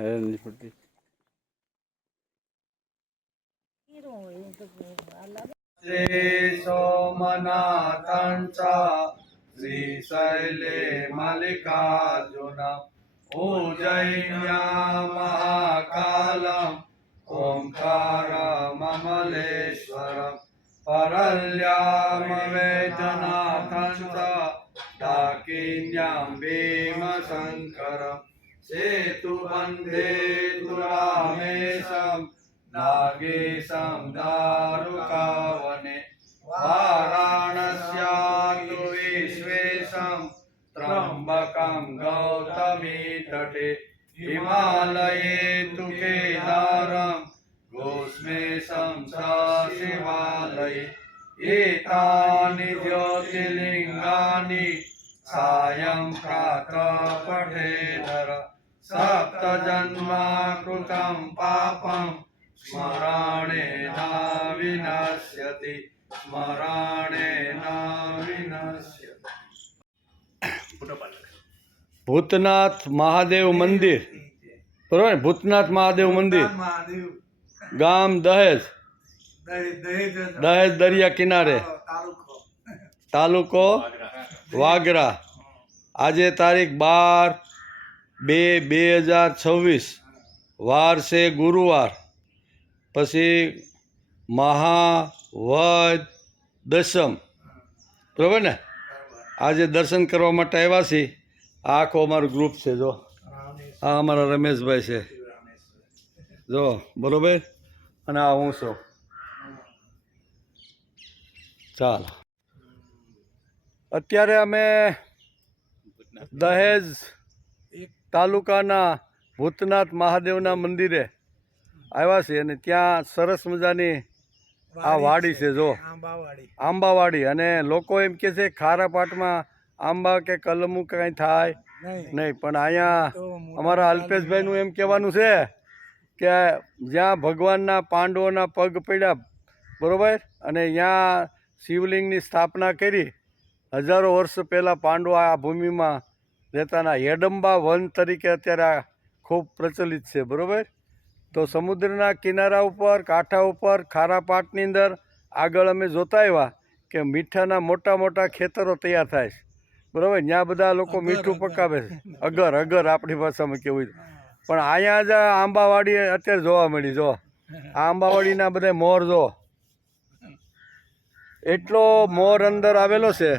હેરાન નહીં પડતી. શ્રી સોમનાથં ચ શ્રીશૈલે મલ્લિકાર્જુન ઉજ્જૈન્યા મહાકાલમ ઓંકારમમલેશ્વરમ પરલ્યામ વૈદ્યનાથં ચ ડાકિન્યામ ભીમશંકરમ સેતુબંધે તુરામેશમ नागेशं दारुकावने वाराणस्यातु विश्वेशं त्र्यम्बकं गौतमी तटे हिमालये तु केदारं घोष्मेशं शिवालये एतानि ज्योतिर्लिङ्गानि सायं प्रातः पठेदर सप्तजन्मा कृतं पापं स्मरणेन विनश्यति स्मरणेन विनश्यति. ભૂતનાથ મહાદેવ મંદિર, બરોબર ને? ભૂતનાથ મહાદેવ મંદિર, ગામ દહેજ, દહેજ દરિયા કિનારે, તાલુકો વાગરા. આજે તારીખ 12/2/2026, વાર છે ગુરુવાર, પછી મહાવદ દશમ, બરાબર ને? આજે દર્શન કરવા માટે આવ્યા છીએ. આ આખો અમારું ગ્રુપ છે. જો આ અમારા રમેશભાઈ છે, જો બરાબર, અને આ હું છું. ચાલો, અત્યારે અમે દહેજ તાલુકાના ભૂતનાથ મહાદેવના મંદિરે આવ્યા છીએ, અને ત્યાં સરસ મજાની આ વાડી છે. જો આંબાવાડી, અને લોકો એમ કે છે ખારા પાટમાં આંબા કે કલમું કાંઈ થાય નહીં, પણ અહીંયા અમારા અલ્પેશભાઈનું એમ કહેવાનું છે કે જ્યાં ભગવાનના પાંડવોના પગ પડ્યા, બરાબર, અને ત્યાં શિવલિંગની સ્થાપના કરી, હજારો વર્ષ પહેલાં પાંડવો આ ભૂમિમાં રહેતાના હેડંબા વન તરીકે અત્યારે ખૂબ પ્રચલિત છે, બરાબર. તો સમુદ્રના કિનારા ઉપર, કાંઠા ઉપર, ખારા પાટની અંદર આગળ અમે જોતા આવ્યા કે મીઠાના મોટા મોટા ખેતરો તૈયાર થાય છે, બરાબર. ત્યાં બધા લોકો મીઠું પકાવે છે, અગર આપણી ભાષામાં કેવું. પણ અહીંયા જ આંબાવાડી અત્યારે જોવા મળી. જો આ આંબાવાડીના બધા મોર, જો એટલો મોર અંદર આવેલો છે.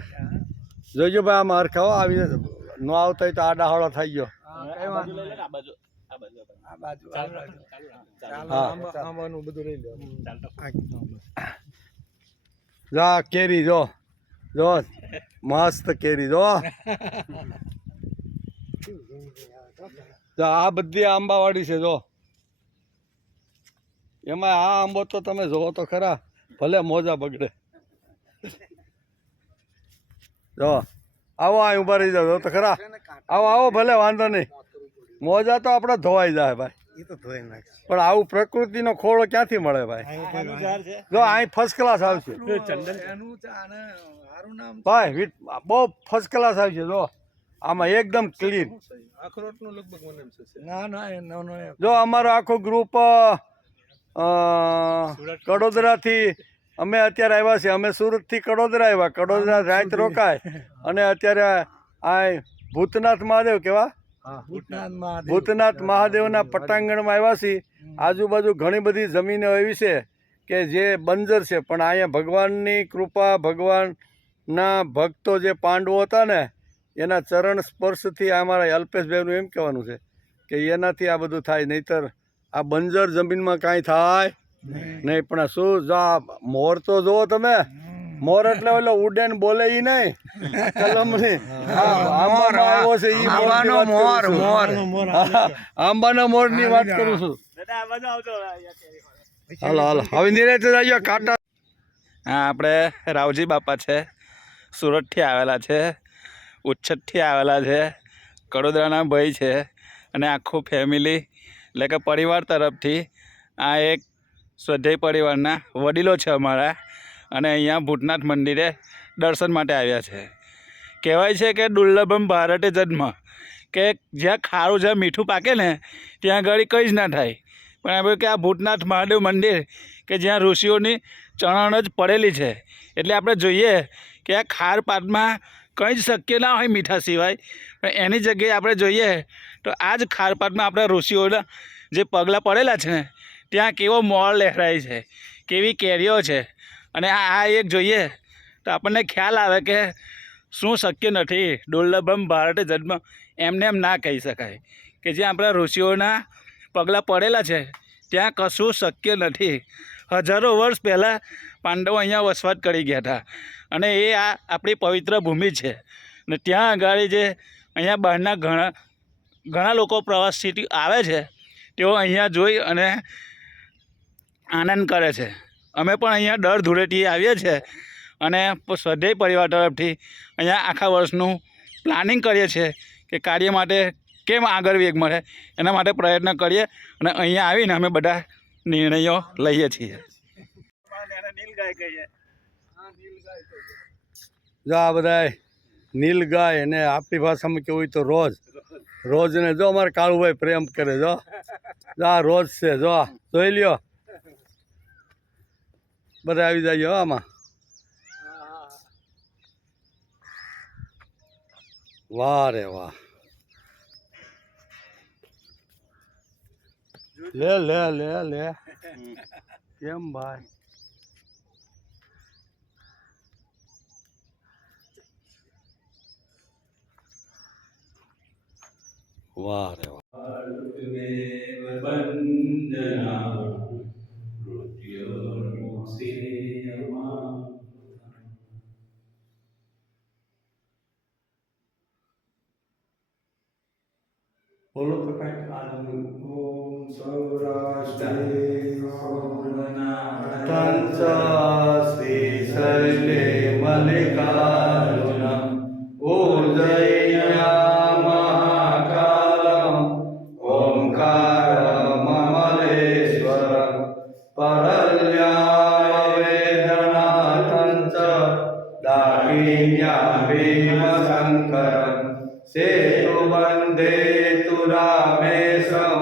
જોઈજો ભાઈ, આમાં હરખાઓ આવી ન આવતા હોય તો આ ડાહોળો થઈ ગયો. જા કેરી, જો જો મસ્ત કેરી, જો આ બધી આંબાવાડી છે. જો એમાં આ આંબો તો તમે જોવો તો ખરા, ભલે મોજા બગડે. જો આવો, અહીં ઉભા રહી જાઓ તો ખરા. આવો ભલે, વાંધો નહીં. મોજા તો આપણે ધોવાઈ જાય ભાઈ, પણ આવું પ્રકૃતિનો ખોળો ક્યાંથી મળે ભાઈ? જો અહીં ફર્સ્ટ ક્લાસ આવશે ભાઈ, બહુ ફર્સ્ટ ક્લાસ આવશે. જો આમાં એકદમ ક્લીન. જો અમારો આખો ગ્રુપ કડોદરાથી અમે અત્યારે આવ્યા છીએ. અમે સુરતથી કડોદરા આવ્યા, કડોદરા રાત રોકાય, અને અત્યારે આ ભૂતનાથ મહાદેવ, કેવા ભૂતનાથ મહાદેવના પટાંગણમાં આવ્યા છીએ. આજુબાજુ ઘણી બધી જમીનો એવી છે કે જે બંજર છે, પણ અહીંયા ભગવાનની કૃપા, ભગવાનના ભક્તો જે પાંડવો હતા ને, એના ચરણ સ્પર્શથી અમારા અલ્પેશભાઈનું એમ કહેવાનું છે કે એનાથી આ બધું થાય, નહીતર આ બંજર જમીનમાં કાંઈ થાય નહીં. પણ શું, જો આ મોર તો જુઓ તમે, મોર એટલે ઓલો ઉડે ને બોલે ઈ નહીં, કલમની આવ્યો છે ઈ આંબાના મોર ની વાત કરું છું. હાલો હાલો, હવે નિરાંતે જઈએ. કાંટા, હા, આપણે રાવજી બાપા છે, સુરતથી આવેલા છે, ઉચ્છદથી આવેલા છે, કડોદરાના ભાઈ છે, અને આખું ફેમિલી એટલે કે પરિવાર તરફથી આ એક સ્વાધ્યાય પરિવારના વડીલો છે અમારા, અને અહીંયા ભૂતનાથ મંદિરે દર્શન માટે આવ્યા છે. કહેવાય છે કે દુર્લભમ ભારતે જન્મ, કે જ્યાં ખારું જ્યાં મીઠું પાકે ને ત્યાં આગળ કંઈ જ ના થાય. પણ આપણે કે આ ભૂતનાથ મહાદેવ મંદિર કે જ્યાં ઋષિઓની ચરણ જ પડેલી છે, એટલે આપણે જોઈએ કે આ ખાર પાટમાં કંઈ જ શક્ય ના હોય મીઠા સિવાય, પણ એની જગ્યાએ આપણે જોઈએ તો આ જ ખારપાટમાં આપણા ઋષિઓના જે પગલાં પડેલા છે ને ત્યાં કેવો મોર લહેરાય છે, કેવી કેરીઓ છે. અને આ એક જોઈએ તો આપણને ખ્યાલ આવે કે શું શક્ય નથી. દુર્લભમ ભારતે જન્મ એમને એમ ના કહી શકાય કે જ્યાં આપણા ઋષિઓના પગલાં પડેલા છે ત્યાં કશું શક્ય નથી. હજારો વર્ષ પહેલાં પાંડવો અહીંયા વસવાટ કરી ગયા હતા, અને એ આ આપણી પવિત્ર ભૂમિ છે. ને ત્યાં આગળ જે અહીંયા બહારના ઘણા લોકો પ્રવાસથી આવે છે, તેઓ અહીંયા જોઈ અને આનંદ કરે છે. અમે પણ અહીંયા દર ધૂળેટીએ આવીએ છીએ અને સ્વધેય પરિવાર તરફથી અહીંયા આખા વર્ષનું પ્લાનિંગ કરીએ છીએ કે કાર્ય માટે કેમ આગળ વેગ મળે એના માટે પ્રયત્ન કરીએ, અને અહીંયા આવીને અમે બધા નિર્ણયો લઈએ છીએ. જો આ બધા નીલગાય, અને આપણી ભાષામાં કેવું હોય તો રોજ ને જો અમારે કાળુભાઈ પ્રેમ કરે. જો આ રોજ છે, જો જોઈ લ્યો, બધા આવી જાય આમાં. વાહ રે વાહ. લે લે લે લે કેમ ભાઈ? વાહ રે વાહ. બોલો તો કઈ. ઓમ સૌરાષ્ટ્રે શ્રી શૈલે મલ્લિકાર્જુનમ ઉજ્જૈન્યા મહાકાલમ ઓમકારમમલેશ્વરમ પરલ્યાવેદનાથં ચ દાક્ષિણ્યા ભીમશંકરમ સેતુબંધે તુ રામેશમ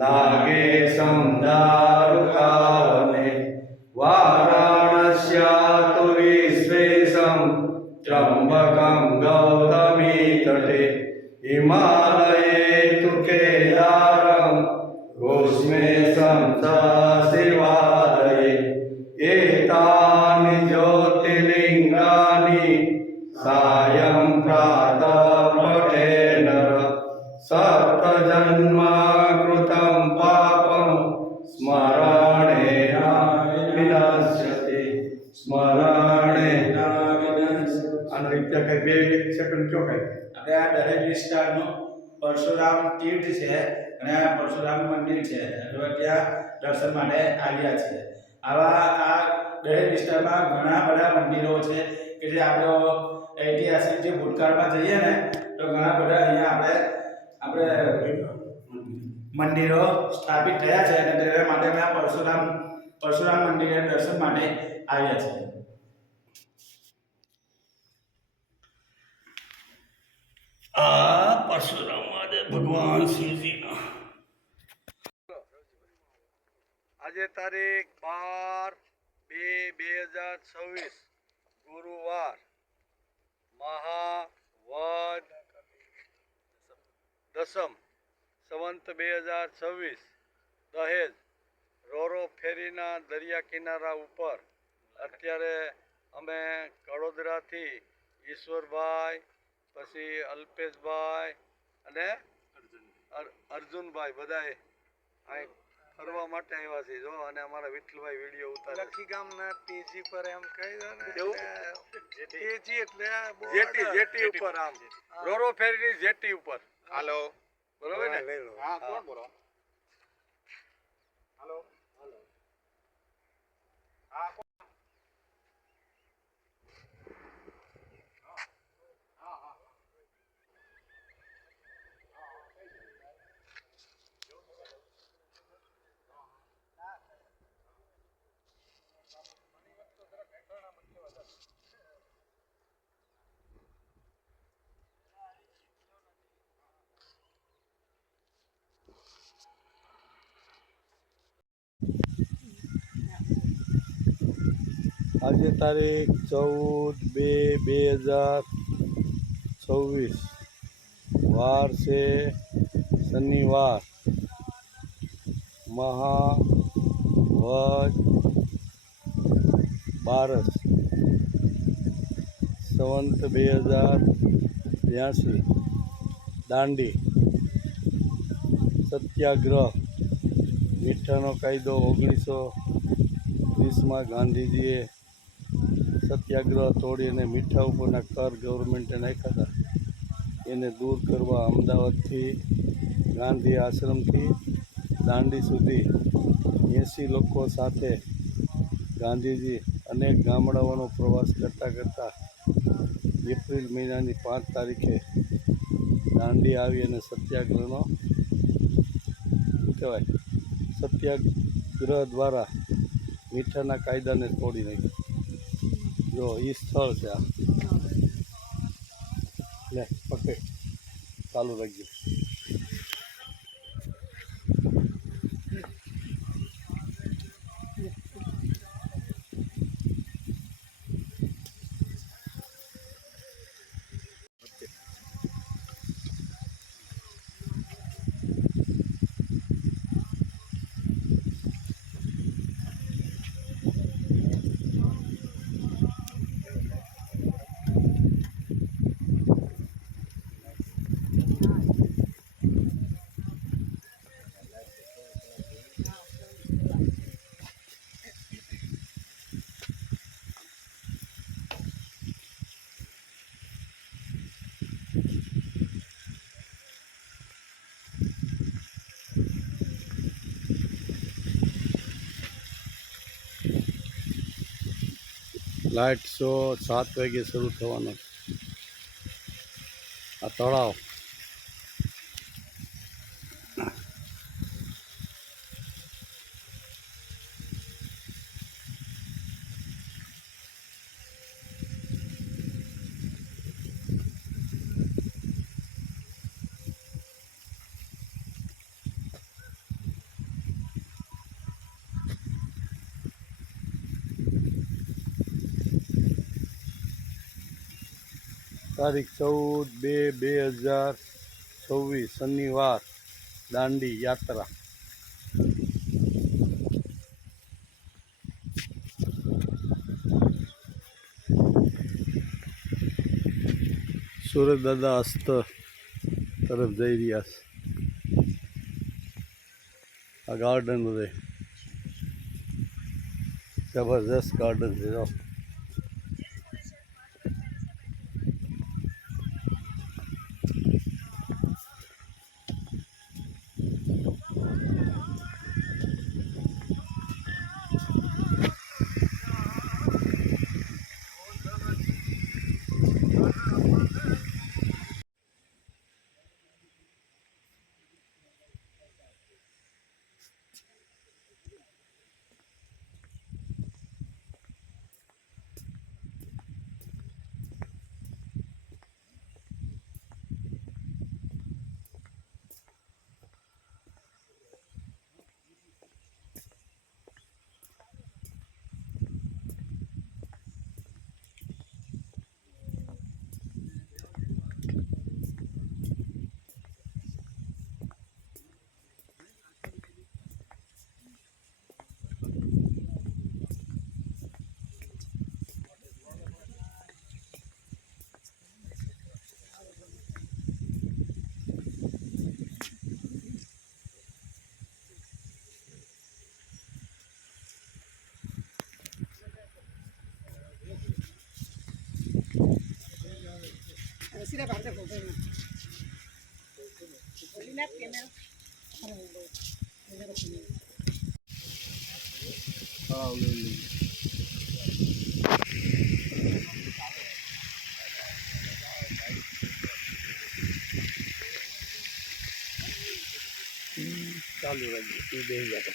નાગેશમ દારુકાવને વારાણસ્યા વિશ્વેશમ ત્રંબકમ ગૌતમી તટે હિમાલયે તુ કેદારમ ઘોષ્મેશમ ચ શિવાલયે એતાનિ જ્યોતિર્લિંગાનિ સાયં પ્રાતઃ પઠે નર સપ્તજન્મ કૃતમ પાપમ સ્મરણેન વિનશ્યતિ સ્મરણેન વિનશ્યતિ. આનો ઇતિહાસ કઈ 2 સેકન્ડ કયો કઈ. આપણે આ દરેક વિસ્તારનું પરશુરામ તીર્થ છે અને આ પરશુરામ મંદિર છે, ત્યાં દર્શન માટે આવ્યા છે. આવા આ દરેક વિસ્તારમાં ઘણા બધા મંદિરો છે કે જે આપણો ઐતિહાસિક જે ભૂતકાળમાં જઈએ ને તો ઘણા બધા અહીંયા આપણે મંદિરો સ્થાપિત થયા છે, અને તેના માટે અમે આ પરશુરામ મંદિરે દર્શન માટે આવ્યા છીએ. આ પરશુરામ મહાદેવ ભગવાન શિવજીનો. આજે તારીખ 12/2/2026 ગુરુવાર, મહાવદ દસમ સંવંત 2026 દહેજ રોરો ફેરીના દરિયા કિનારા ઉપર અત્યારે અમે કડોદરાથી ઈશ્વરભાઈ, પછી અલ્પેશભાઈ અને અર્જુનભાઈ બધાએ અહીં ફરવા માટે આવ્યા છે. જો અને અમારા વિઠ્ઠલભાઈ વિડીયો ઉતારે. લખી ગામના ટીજી પર એમ કહી દો ને, ટીજી એટલે જેટી ઉપર, આમ રોરો ફેરીની જેટી ઉપર. હાલો, બરોબર ને? હા, કોણ બોલો? હાલો હાલો. હા આજે તારીખ 14/2/2026 વાર છે શનિવાર મહાવદ બારસ સંવંત 2082 દાંડી સત્યાગ્રહ મીઠાનો કાયદો 1930માં ગાંધીજીએ સત્યાગ્રહ તોડી અને મીઠા ઉપરના કર ગવર્મેન્ટે નાખ્યા હતા એને દૂર કરવા અમદાવાદથી ગાંધી આશ્રમથી દાંડી સુધી 80 લોકો સાથે ગાંધીજી અનેક ગામડાઓનો પ્રવાસ કરતાં એપ્રિલ મહિનાની 5 તારીખે દાંડી આવી અને સત્યાગ્રહનો શું કહેવાય સત્યાગ્રહ દ્વારા મીઠાના કાયદાને તોડી નાખ્યો. જો એ સ્થળ છે આ. લે પકડ ચાલુ રાખજો. લાઇટ શો 7 વાગે શરૂ થવાનો છે. આ તળાવ તારીખ 14/2/2026 શનિવાર દાંડી યાત્રા. સુરત દાદા અસ્ત તરફ જઈ રહ્યા છે. આ ગાર્ડન બધે જબરજસ્ત ગાર્ડન છે. જો ચાલુ રાખજો. બે ગયા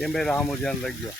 કેમેરા આમ ધ્યાન રાખજો.